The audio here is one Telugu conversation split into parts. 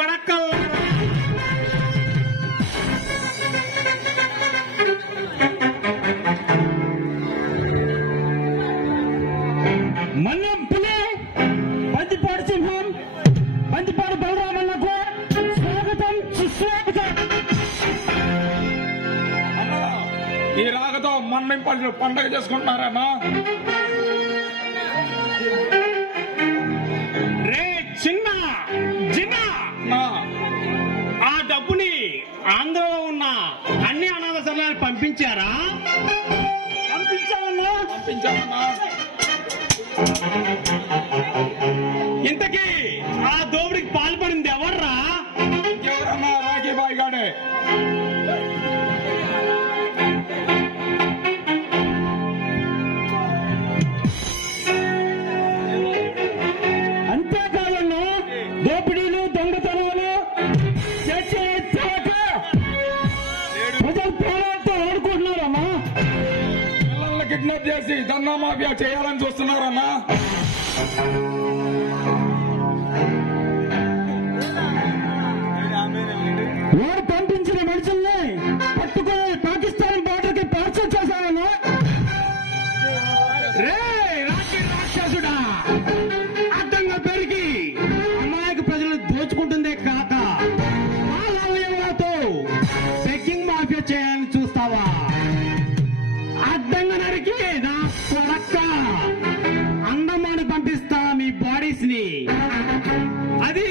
కొడకల్ మన్నం పులి బందిపాడు సింహం బందిపాడు బలరామన్నకు స్వాగతం సుస్వాగతం. ఈ రాగతో మన్నం పళ్ళు పండగ చేసుకుంటున్నారన్నా. రే చిన్న జిన్న ఆ డబ్బుని ఆంధ్రలో ఉన్న అన్ని అనాథ శరణాలకు పంపించారా? పంపించామన్నా. ఇంతకీ ఆ దోపిడికి పాల్పడింది ఎవర్రా? ఎవరన్నా? రాఖీ బాయ్ గాడే. అంతేకాదన్నా, దోపిడీలు దొంగతనాలు ప్రజలు ప్రాణాలతో ఆడుకుంటున్నారమ్మా. పిల్లల్ని కిడ్నాప్ చేసి దందా మాఫియా చేయాలని చూస్తున్నారన్నా. వాడు పంపించిన మనుషుల్ని పట్టుకుని పాకిస్తాన్ బార్డర్ కి పార్సల్ చేశారన్నా. రే రాక్షసుడా, అడ్డంగా పెరిగి అమాయక ప్రజలు దోచుకుంటుందే కాక వాళ్ళ అవయవాలతో బెగ్గింగ్ మాఫియా చేయాలని చూస్తావా? అడ్డంగా నరికి నా కొడక్క అందమాని పంపిస్తా మీ బాడీస్ ని. అది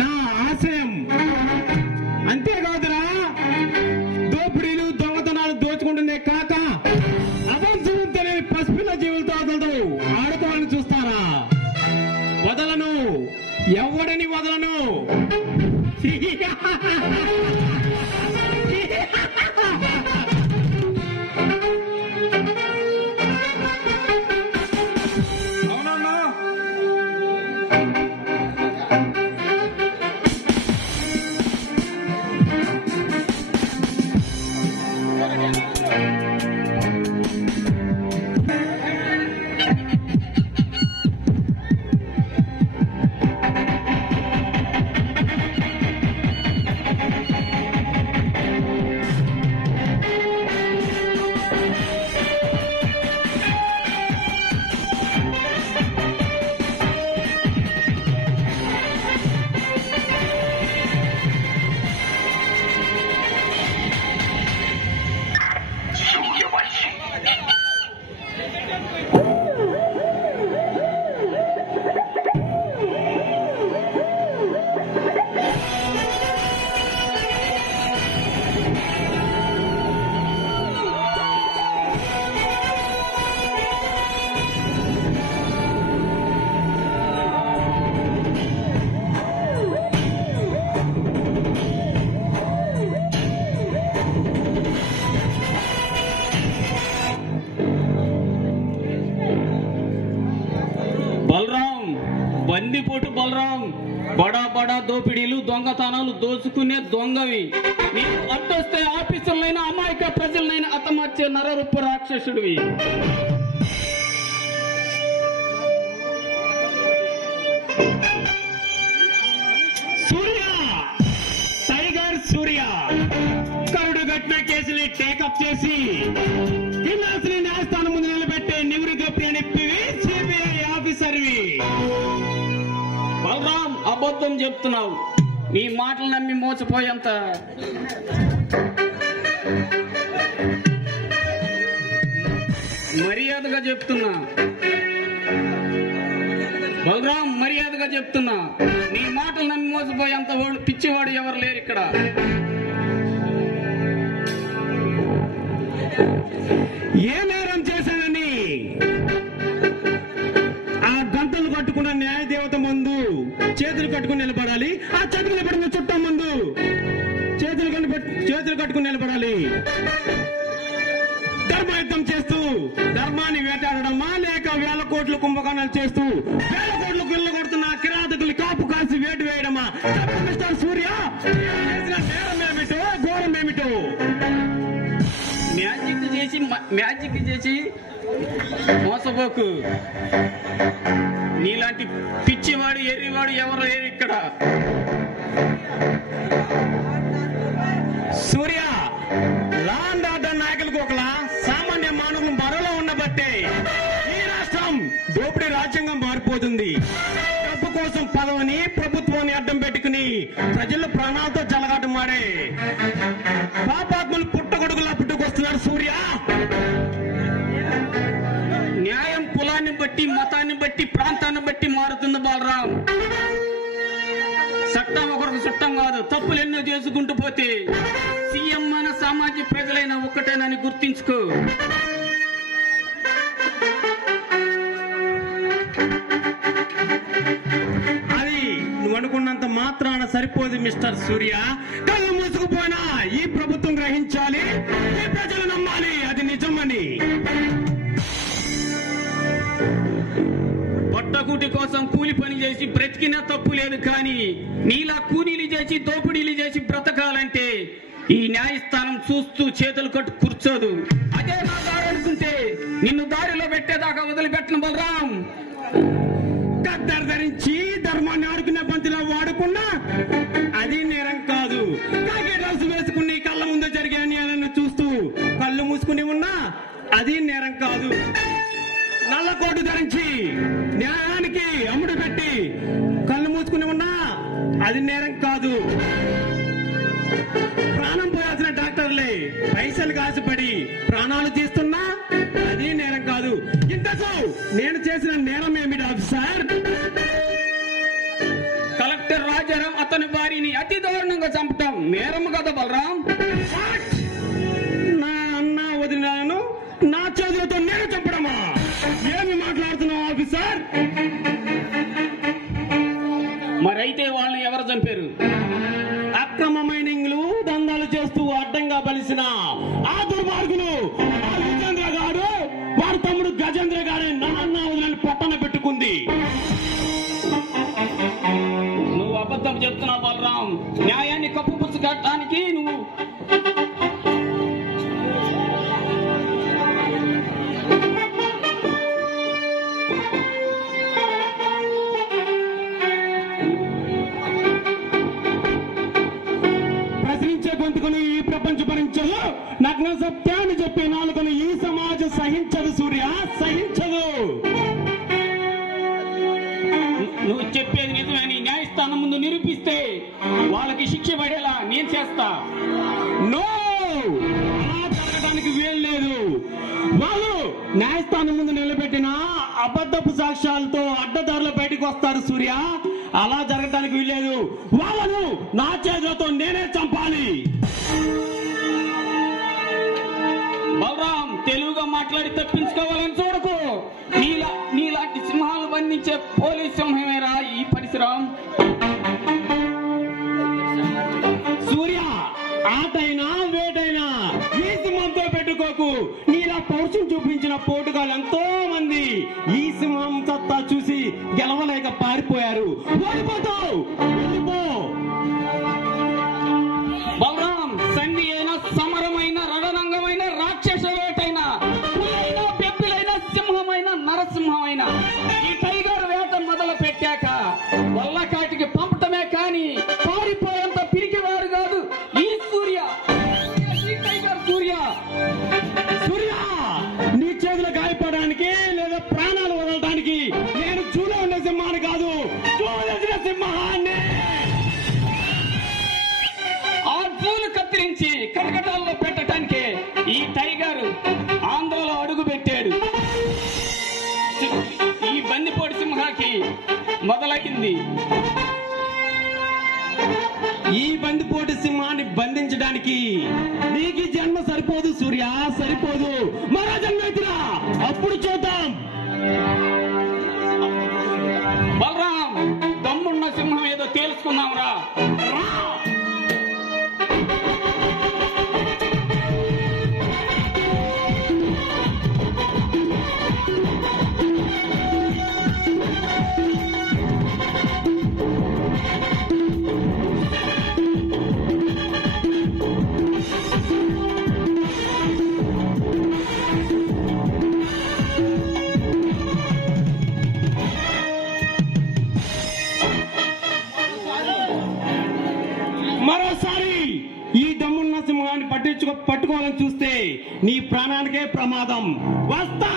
నా ఆశయం. అంతేకాదురా, దోపిడీలు దొంగతనాలు దోచుకుంటుందే కాక అవంశం తెలియని పసిపిల్ల జీవులతో ఆడుకోవాలని చూస్తారా? వదలను, ఎవడని వదలను. అవునన్నా. బందిపోటు బలరాం, బడా బడా దోపిడీలు దొంగతనాలు దోచుకునే దొంగవి. నీకు అడ్డొస్తే ఆఫీసర్లైన అమాయక ప్రజలనైనా హతమార్చే నరరూప రాక్షసుడివి. సూర్య, టైగర్ సూర్య, కరుడు ఘటన కేసుని టేకప్ చేసి గిన్నాసిని న్యాయస్థానం ముందు నిలబెట్టే నివృత్తి గోపిని సిబిఐ ఆఫీసర్వి. బలరాం, అబద్ధం చెప్తున్నావు. నీ మాటలు నమ్మి మోసపోయేంత మర్యాదగా చెప్తున్నా బలరాం, మర్యాదగా చెప్తున్నా. నీ మాటలు నమ్మి మోసపోయేంత వాడు పిచ్చివాడు ఎవరు లేరు ఇక్కడ. ఏ నేరం చేశానని ఆ గంటలు కట్టుకున్న న్యాయ దేవత ముందు చేతులు కట్టుకుని నిలబడాలి. ఆ చేతులు నిలబడిన చుట్టం ముందు చేతులు కట్టుకుని నిలబడాలి. ధర్మయుద్ధం చేస్తూ ధర్మాన్ని వేటాడడమా, లేక వేల కోట్ల కుంభకోణాలు చేస్తూ వేల కోట్లు గిల్లు కొడుతున్న కిరాతకులు కాపు కాసి వేటు వేయడమా? మిస్టర్ సూర్య, నేరం ఏమిటో ఘోరం ఏమిటో? మ్యాజిక్ చేసి మోసపోకు. నీలాంటి పిచ్చివాడు ఎర్రివాడు ఎవరు లేరు ఇక్కడ. సూర్య, లా అండ్ ఆర్డర్ నాయకులకు ఒకలా సామాన్య మానవులు మరోలో ఉండబట్టే ఈ రాష్ట్రం దోపిడీ రాజ్యంగా మారిపోతుంది. డబ్బు కోసం పదవిని, ప్రభుత్వాన్ని అడ్డం పెట్టుకుని ప్రజల ప్రాణాలతో జలగాటం మాడే పాపాత్మలు పుట్టగొడుగులా పుట్టుకొస్తున్నారు సూర్య. న్యాయం కులాన్ని బట్టి, మతాన్ని బట్టి, ప్రాంతాన్ని బట్టి మారుతుంది బాలరాం. చట్టం ఒకరికి చట్టం కాదు. తప్పులు ఎన్నో చేసుకుంటూ పోతే సీఎం అయిన సామాజిక ప్రజలైన ఒక్కటేనని గుర్తించుకో. అది నువ్వు అనుకున్నంత మాత్రాన సరిపోదు మిస్టర్ సూర్య. కళ్ళు మూసుకుపోయినా ఈ ప్రభుత్వం గ్రహించాలి, ఈ ప్రజలు నమ్మాలి అది నిజమని. పట్టకూటి కోసం కూలి పని చేసి బ్రతికినా తప్పు లేదు, కానీ నీలా కూలీలు చేసి దోపిడీలు చేసి బ్రతకాలంటే ఈ న్యాయస్థానం చూస్తూ చేతులు కట్టు కూర్చోదు. అదే నా దారి అనుకుంటే నిన్ను దారిలో పెట్టేదాకా వదిలిపెట్టను బలరాం. కద్దరు ధరించి ధర్మాన్ని ఆడుకునే బంతిలో వాడుకున్నా అది నేరం కాదు. కాకి డ్రెస్ వేసుకుని కళ్ళ ముందు జరిగే అన్యాయాలను చూస్తూ కళ్ళు మూసుకుని ఉన్నా అది నేరం కాదు. నల్ల కోటు ధరించి న్యాయానికి అమ్ముడు పెట్టి కళ్ళు మూసుకుని ఉన్నా అది నేరం కాదు. ప్రాణం పోయాల్సిన డాక్టర్లే పైసలు కాసిపడి ప్రాణాలు తీస్తున్నా అది నేరం కాదు. ఇంతకు నేను చేసిన నేరం ఏమిటి ఆఫీసర్? కలెక్టర్ రాజారాం అతని భార్యని అతి దారుణంగా చంపటం నేరం కదా బలరాం. నా అన్న వదిలినాను నా చేతులతో నేను చంపడమా? ఏమి మాట్లాడుతున్నావు ఆఫీసర్? మరైతే వాళ్ళని ఎవరు చంపారు? అక్రమ మైనింగ్లు దందాలు చేస్తూ అడ్డంగా బలిసిన ఆ దుర్మార్గులు ఆ విజేంద్ర గారు, వారి తమ్ముడు గజేంద్ర గారి నాన్న వదిలిని పట్టణ పెట్టుకుంది. నువ్వు అబద్ధం చెప్తున్నావు బలరాం. న్యాయాన్ని కప్పుపుచ్చుకోవటానికి నువ్వు ప్రశ్నించే గొంతుకును ఈ ప్రపంచం భరించదు. నగ్న సత్యాన్ని చెప్పే నాలుకను ఈ సమాజం సహించదు సూర్య, సహించదు. నువ్వు చెప్పేది నిజమని న్యాయస్థానం ముందు నిరూపిస్తే వాళ్ళకి శిక్ష పడేలా నేను చేస్తా. నో, అలా జరగడానికి వీలు లేదు. వాళ్ళు న్యాయస్థానం ముందు నిలబెట్టిన అబద్ధపు సాక్ష్యాలతో అడ్డదారులు బయటకు వస్తారు సూర్య. అలా జరగడానికి వీల్లేదు. వాళ్ళను నా చేతులతో నేనే చంపాలి. బలరాం, తెలుగుగా మాట్లాడి తప్పించుకోవాలని చూడకు. నీలాంటి సింహాలు బంధించే పోలీస్ సింహమేరా ఈ పరిసరం. సూర్య, ఆటైనా వేటైనా ఈ సింహంతో పెట్టుకోకు. నీలా పౌరుషం చూపించిన పోటుగాలు ఎంతో మంది ఈ సింహం సత్తా చూసి గెలవలేక పారిపోయారు. ఓడిపోతావు, వెళ్ళిపో. బలరాం, సంధి అయినా, సమరమైన, రణరంగమైన, రాక్షస వేటైనా, పులైనా, పెబ్బులైన, సింహమైన, నరసింహమైన ఈ టైగర్ వేట మొదలు పెట్టాక వల్లకాటికి పంపటమే కాని పారిపోయేంత పిరికివారు కాదు ఈ సూర్య. ఈ టైగర్ సూర్య. సూర్య, నీ చేతులు గాయపడడానికి లేదా ప్రాణాలు వదలడానికి నేను జూలో ఉన్న సింహాన్ని కాదు, చూడసిన సింహాన్ని. ఆ జూలు కత్తిరించి కటకటాల్లో పెట్టడానికి ఈ టైగర్ ఆంధ్రలో అడుగు పెట్టాడు. ఈ బందిపోటు సింహాకి మొదలైంది. ఈ బందిపోటు సింహాన్ని బంధించడానికి నీకు జన్మ సరిపోదు సూర్య, సరిపోదు. మరో జన్మ ఎత్తురా, అప్పుడు చూద్దాం. బలరాం, దమ్మున్న సింహం ఏదో తేల్చుకుందాం రా. సింహాన్ని పట్టుకోవాలని చూస్తే నీ ప్రాణానికే ప్రమాదం. వస్తా.